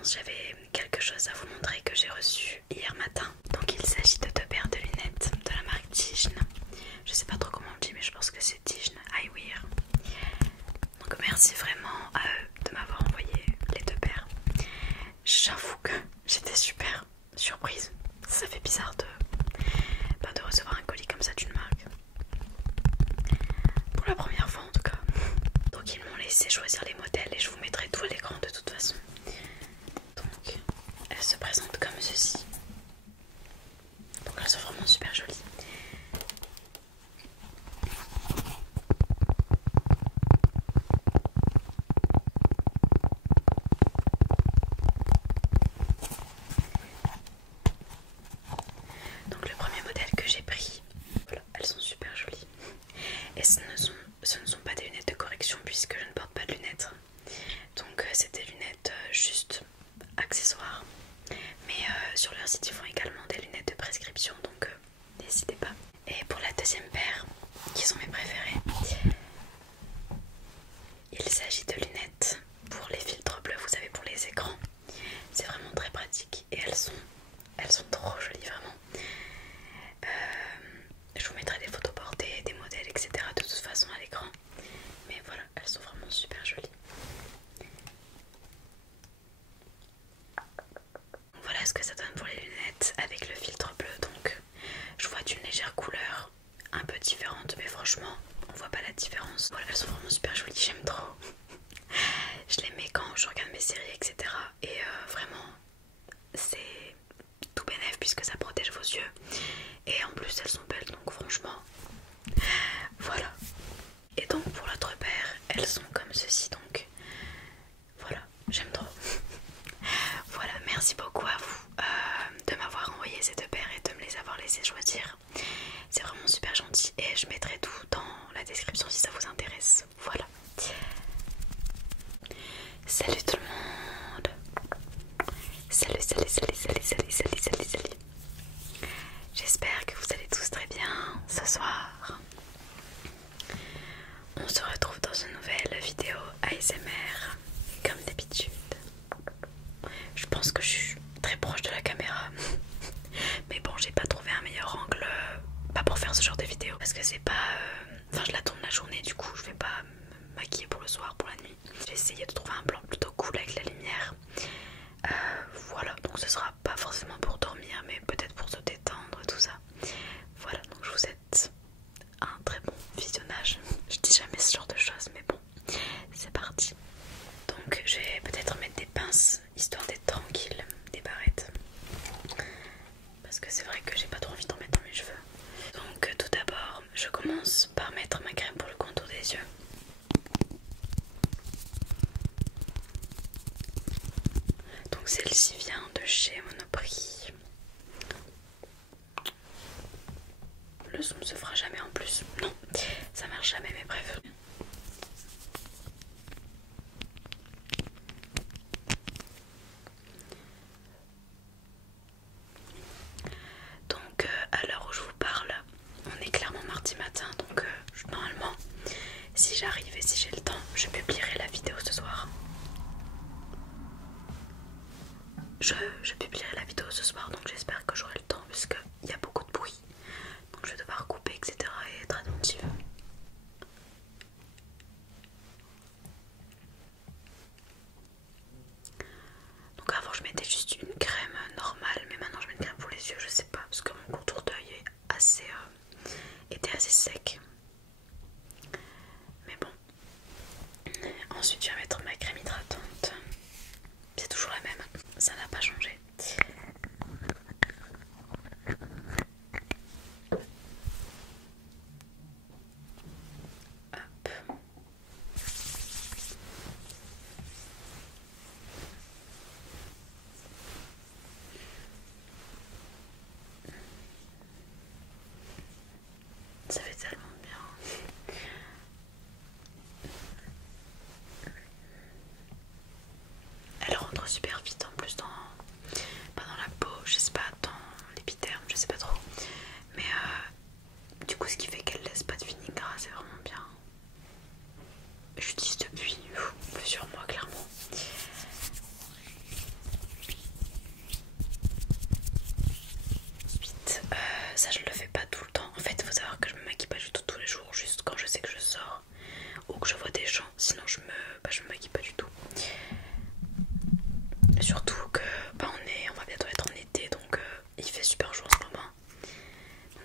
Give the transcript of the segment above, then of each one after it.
commence, j'avais quelque chose à vous montrer que j'ai reçu hier matin. Donc il s'agit de 2 paires de lunettes de la marque Tijn. Je sais pas trop comment on dit, mais je pense que c'est Tijn Eyewear. Donc merci vraiment à eux de m'avoir envoyé les 2 paires. J'avoue que j'étais super surprise. Ça fait bizarre de recevoir un colis comme ça d'une marque. Pour la première fois en tout cas. Donc ils m'ont laissé choisir les modèles et je vous mettrai tout à l'écran de toute façon. Donc elles se présentent comme ceci. Donc elles sont vraiment super jolies. Donc le premier modèle que j'ai pris, voilà, elles sont super jolies. Et ce ne sont pas des lunettes de correction puisque je ne porte pas de lunettes. Donc c'est des lunettes juste accessoires. Mais sur leur site ils font également des lunettes de prescription, donc n'hésitez pas. Et pour la deuxième paire, qui sont mes préférées, il s'agit de lunettes pour les filtres bleus, vous savez, pour les écrans. C'est vraiment très pratique et elles sont trop jolies vraiment. Je vous mettrai des photos portées, des modèles, etc. de toute façon à l'écran. Mais voilà, elles sont vraiment super jolies. Voilà ce que ça donne pour les lunettes avec le filtre bleu. Donc je vois d'une légère couleur un peu différente, mais franchement on voit pas la différence. Voilà, elles sont vraiment super jolies, j'aime trop. Je les mets quand je regarde mes séries, etc. Et vraiment c'est tout bénef puisque ça protège vos yeux. Et en plus elles sont belles, donc franchement voilà. Et donc pour l'autre paire, elles sont comme ceci, donc voilà, j'aime trop. Voilà, merci beaucoup à vous de m'avoir envoyé ces 2 paires et de me les avoir laissé choisir. C'est vraiment super gentil et je mettrai tout dans la description si ça vous intéresse. Voilà. Salut tout le monde. Salut, salut, salut, salut, salut, salut, salut, salut. J'espère que vous allez tous très bien ce soir. On se retrouve dans une nouvelle vidéo ASMR comme d'habitude. Je pense que je suis très proche de la caméra. Mais bon, j'ai pas trouvé un meilleur angle pas pour faire ce genre de vidéo. Parce que c'est pas... Enfin, je la tourne la journée, du coup je vais pas me maquiller pour le soir, pour la nuit. J'ai essayé de trouver un plan plutôt cool avec la lumière. Voilà, donc ce sera pas forcément pour dormir, mais peut-être pour se détendre, tout ça. Voilà, donc je vous souhaite un très bon visionnage. Je dis jamais ce genre de choses, mais bon, c'est parti. Donc je vais peut-être mettre des pinces, histoire d'être tranquille, des barrettes. Parce que c'est vrai que j'ai pas trop envie d'en mettre dans mes cheveux. Donc tout d'abord, je commence par mettre ma crème pour le contour des yeux. Donc celle-ci vient de chez Monoprix. Le zoom se fera jamais en plus. Non, ça marche jamais, mais bref. Donc à l'heure où je vous parle, on est clairement mardi matin. Donc normalement, si j'arrive et si j'ai le temps, je publierai la vidéo ce soir. Je publierai la vidéo ce soir, donc j'espère que j'aurai le temps parce qu'il y a beaucoup de bruit. Donc je vais devoir couper, etc. et être attentive.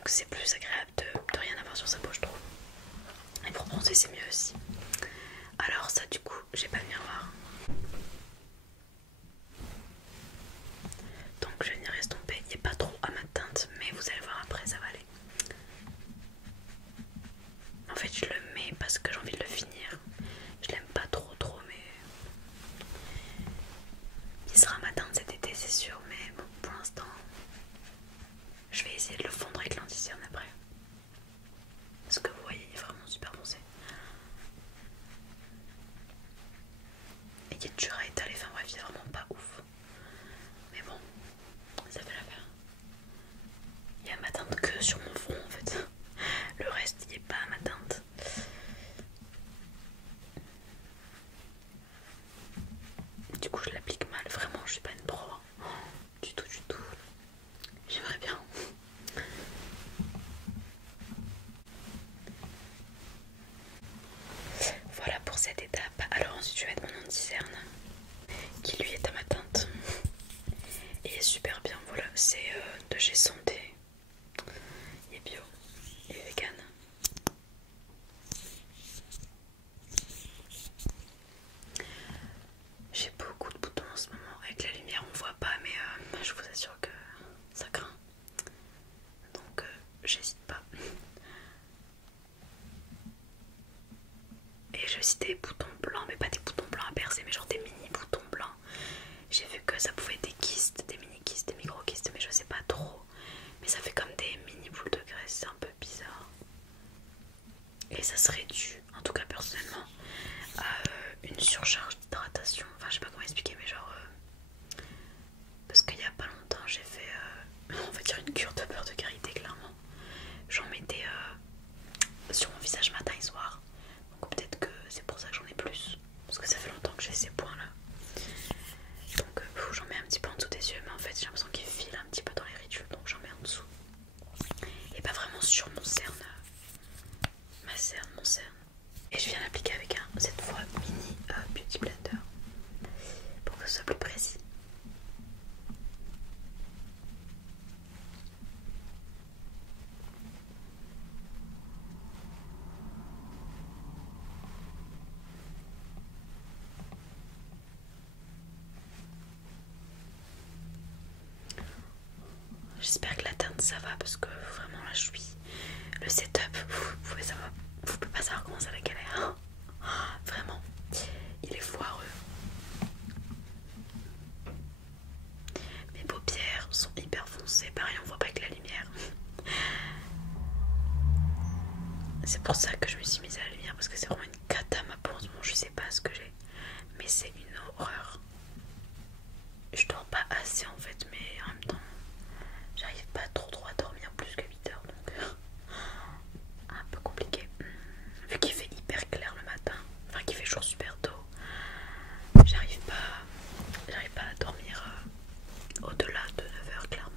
Donc c'est plus agréable de rien avoir sur sa peau, je trouve. Et pour bronzer c'est mieux aussi. Alors ça du coup j'ai pas de miroir. Donc je vais venir estomper. Il n'est pas trop à ma teinte, mais vous allez voir après ça va aller. En fait je le mets parce que j'ai envie de le finir. Je l'aime pas trop mais il sera à ma teinte cet été c'est sûr. Mais bon pour l'instant je vais essayer de le fondre avec l'anti-cerne après. Parce que vous voyez il est vraiment super foncé. Et il est dur à étaler, enfin bref il est vraiment pas ouf. Mais bon ça fait l'affaire. Il y a ma teinte que sur mon front en fait. Le reste il est pas à ma teinte. Du coup je l'applique mal, vraiment je suis pas une pro. Du tout. J'aimerais bien. Voilà pour cette étape. Alors ensuite je vais mettre mon anti-cerne qui lui est à ma teinte. Et il est super bien, voilà, c'est de chez Santé. Il est bio et vegan. J'ai beaucoup de boutons en ce moment. Avec la lumière on voit pas mais je vous assure que ça craint. Donc j'hésite pas. Et j'ai aussi des boutons blancs, mais pas des boutons blancs à percer, mais genre des mini boutons blancs. J'ai vu que ça pouvait être des kystes, des mini kystes, des micro kystes, mais je sais pas trop. Mais ça fait comme des mini boules de graisse, c'est un peu bizarre. Et ça serait dû, en tout cas personnellement, à une surcharge d'hydratation. Enfin, je sais pas comment expliquer, mais genre. Parce qu'il y a pas longtemps, j'ai fait, on va dire, une cure de beurre de karité, clairement. J'en mettais sur mon visage matin et soir. Donc peut-être que c'est pour ça que j'en ai plus. Parce que ça fait longtemps que j'ai ces points là. Donc j'en mets un petit peu en dessous des yeux. Mais en fait j'ai l'impression qu'ils filent un petit peu dans les ridules. Donc j'en mets en dessous. Et pas vraiment sur mon cerne. Ma cerne, mon cerne. Et je viens l'appliquer avec un, cette fois, mini beauty blender. Pour que ce soit plus précis. J'espère que la teinte ça va parce que vraiment là je suis. Le setup, vous pouvez pas savoir comment ça va galère. Vraiment, il est foireux. Mes paupières sont hyper foncées, pareil on voit pas que la lumière. C'est pour ça que je me suis mise à la lumière parce que c'est vraiment une cata ma peau en ce moment, je sais pas ce que j'ai. Mais c'est une horreur. Je dors pas assez en fait, mais en même temps j'arrive pas trop à dormir plus que 8 heures donc un peu compliqué. Vu qu'il fait hyper clair le matin, enfin qu'il fait jour super tôt, j'arrive pas à dormir au-delà de 9 heures clairement.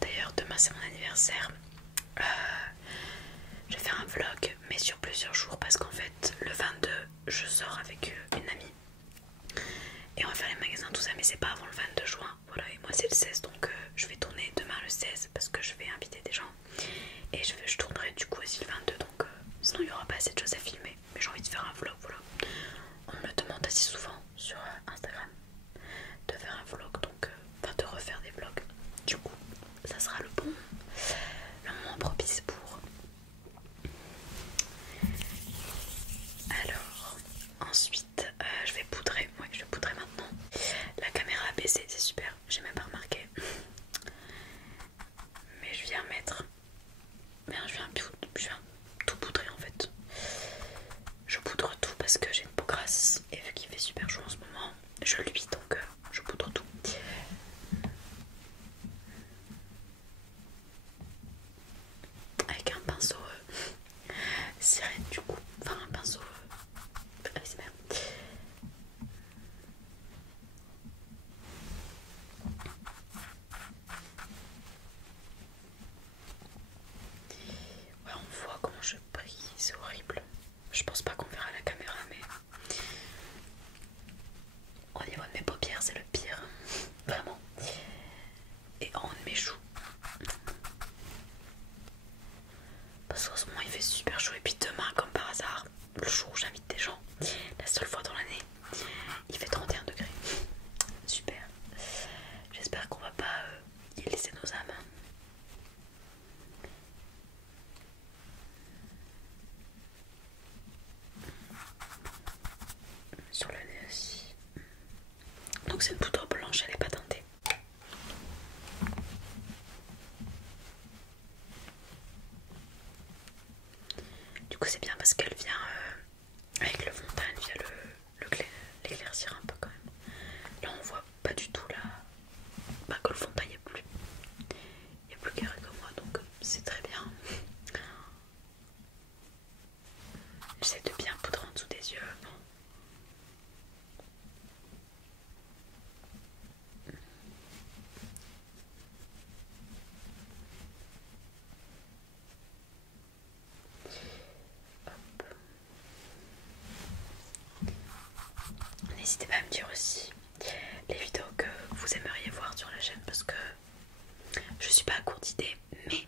D'ailleurs demain c'est mon anniversaire. Je vais faire un vlog mais sur plusieurs jours parce qu'en fait le 22 je sors avec une amie et on va faire les magasins tout ça, mais c'est pas avant le 22 juin. Voilà, et moi c'est le 16 donc je vais tourner demain le 16 parce que je vais inviter des gens et je tournerai du coup aussi le 22 donc sinon il n'y aura pas assez de choses à filmer, mais j'ai envie de faire un vlog. Voilà, on me le demande assez souvent sur Instagram de faire un vlog, donc enfin de refaire des vlogs. Du coup ça sera le moment propice pour. Alors ensuite je vais poudrer. Ouais, je vais poudrer maintenant. La caméra a baissé, c'est super, j'ai même pas remarqué. Mais je viens mettre. Merde, je viens tout poudrer en fait. Je poudre tout parce que j'ai une peau grasse et vu qu'il fait super chaud en ce moment, je luis donc je poudre tout. laisser nos âmes. Sur le nez aussi. Donc c'est une poudre blanche, elle n'est pas teintée. Du coup c'est bien parce qu'elle vient avec le fond de teint, elle vient l'éclaircir un peu quand même. Là on voit pas du tout là que le fond de teint il est plus carré que moi, donc c'est très bien. J'essaie de bien poudrer en dessous des yeux. N'hésitez pas à me dire aussi les vidéos que vous aimeriez voir sur la chaîne parce que je suis pas à court d'idées, mais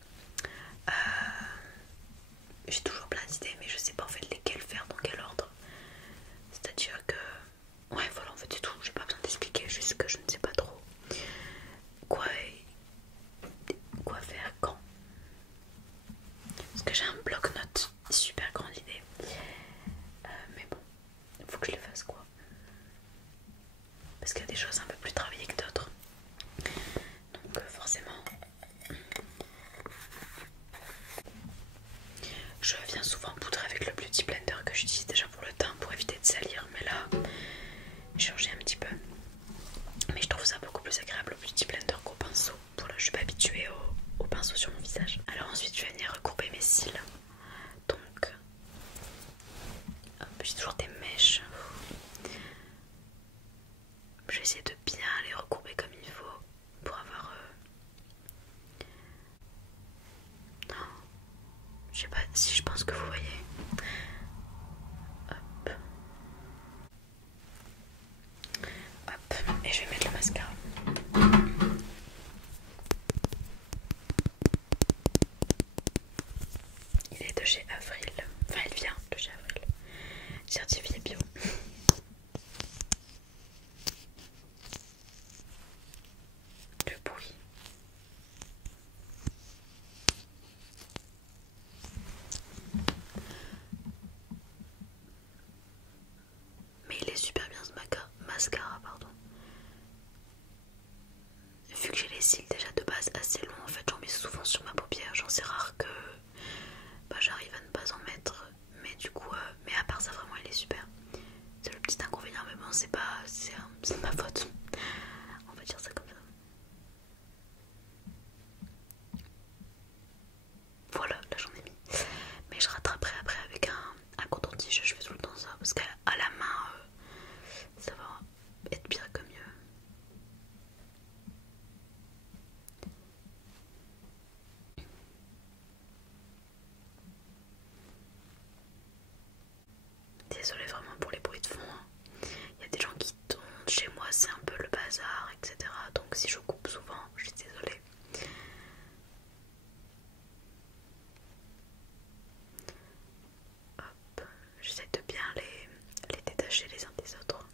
j'ai toujours plein d'idées, mais je sais pas en fait lesquelles faire, dans quel ordre. C'est-à-dire que, ouais, voilà, en fait c'est tout. J'ai pas besoin d'expliquer, juste que je ne sais pas trop quoi faire quand. Parce que j'ai un bloc-notes super grande idée, mais bon, faut que je les fasse quoi. Parce qu'il y a des choses un peu plus travaillées que d'autres. Donc forcément, je viens souvent poudrer avec le Beauty Blender que j'utilise déjà pour le teint pour éviter de salir. Mais là, j'ai changé un petit peu. Mais je trouve ça beaucoup plus agréable au Beauty Blender qu'au pinceau. Voilà, je suis pas habituée au pinceau sur mon visage. Alors ensuite, je vais venir recourber mes cils. Donc, j'ai toujours des mèches. Je vais essayer de bien les recourber comme il faut pour avoir... Non, je sais pas si je pense que vous voyez. Hop. Hop. Et je vais mettre le mascara. Il est de chez Avril. Enfin, il vient de chez Avril. Certifié bio. Le bruit. Mais il est super bien ce mascara, pardon. Vu que j'ai les cils déjà de base assez longs, en fait j'en mets souvent sur ma paupière. Genre c'est rare que j'arrive à ne pas en mettre. Mais du coup, mais à part ça vraiment il est super. C'est le petit inconvénient, mais bon c'est pas, c'est de ma faute. On va dire ça comme ça. Voilà, là j'en ai mis. Mais je rattraperai après avec un coton-tige. Je fais tout le temps ça parce qu'à la main ça va être bien comme mieux. Désolée vraiment pour les bruits de fond. Il y a des gens qui tournent chez moi, c'est un peu le bazar, etc. Donc si je coupe souvent, je suis désolée. Hop, j'essaie de bien les détacher les uns des autres.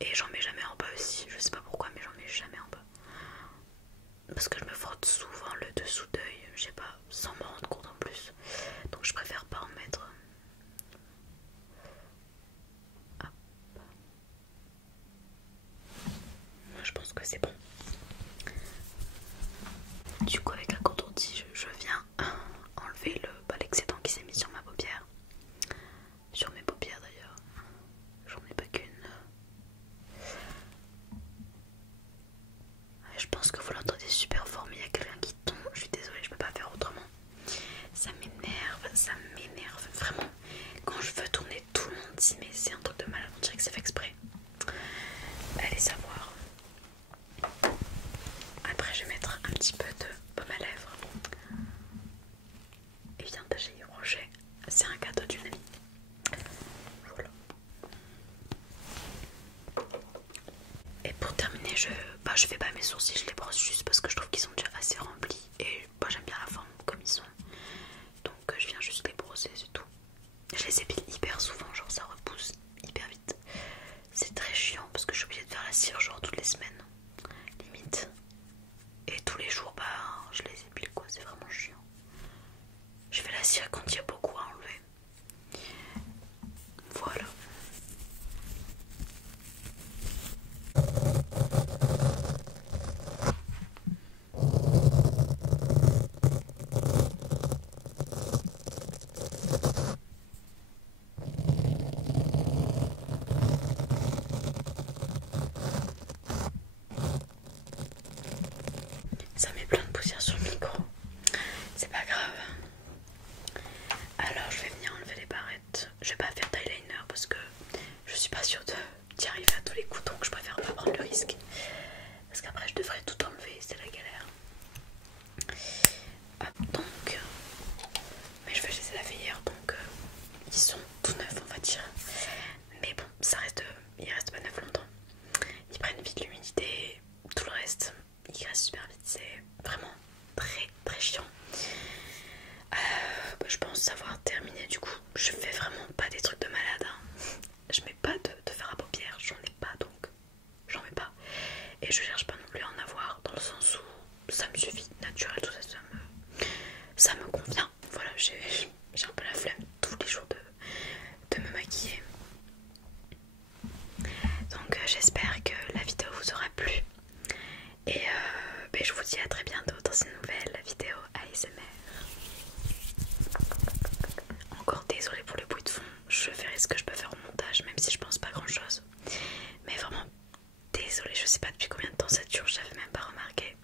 Et j'en mets jamais en bas aussi, je sais pas pourquoi mais j'en mets jamais en bas. Parce que je me frotte souvent le dessous d'œil, je sais pas, sans m'en rendre compte en plus. Donc je préfère pas en mettre. Hop. Moi je pense que c'est bon. Du coup avec un coton-tige je viens enlever l'excédent qui s'est mis sur ma paupière. Sur mes paupières d'ailleurs. J'en ai pas qu'une. Je pense que vous l'entendez super fort, mais il y a quelqu'un qui tombe. Je suis désolée, je peux pas faire autrement. Ça m'énerve vraiment. Quand je veux tourner, tout le monde dit mais c'est un truc de malade, on dirait que c'est fait exprès. Allez savoir. Après je vais mettre un petit peu de baume à lèvres. Et vient de chez Yves Rocher. C'est un cadeau d'une amie. Voilà. Et pour terminer, je fais pas mes sourcils, je les brosse juste parce que je trouve qu'ils sont déjà assez remplis. Et j'aime bien la forme comme ils sont. Donc je viens juste les brosser, c'est tout. Je les épile hyper souvent, genre ça repousse hyper vite. C'est très chiant parce que je suis obligée de faire la cire genre toutes les semaines, limite. Et tous les jours, bah je les épile quoi, c'est vraiment chiant. Je fais la cire quand il y a beaucoup à enlever. Voilà. Ça met plein de poussière sur le micro. C'est pas grave. Alors je vais venir enlever les barrettes. Je vais pas faire d'eyeliner parce que je suis pas sûre d'y arriver à tous les coups, donc je préfère pas prendre le risque. Parce qu'après je devrais tout enlever, c'est la galère. Hop, donc. Mais je vais les laver hier, donc ils sont tout neufs on va dire. Mais bon, ça reste, ils restent pas neufs longtemps. Ils prennent vite l'humidité, tout le reste, ils restent super vite. C'est vraiment très très chiant. Je pense avoir terminé du coup. Je fais vraiment pas des trucs de malade. Je mets pas de fard à paupières, j'en ai pas donc j'en mets pas. Et je cherche pas non plus à en avoir dans le sens où ça me suffit, naturel, tout ça, ça me convient. Voilà, j'ai un peu la flemme tous les jours de me maquiller. Donc j'espère que la vidéo vous aura plu. Et je vous dis à très bientôt dans une nouvelle vidéo ASMR. Encore désolée pour le bruit de fond, je ferai ce que je peux faire au montage, même si je pense pas grand chose. Mais vraiment désolée, je sais pas depuis combien de temps ça dure, j'avais même pas remarqué.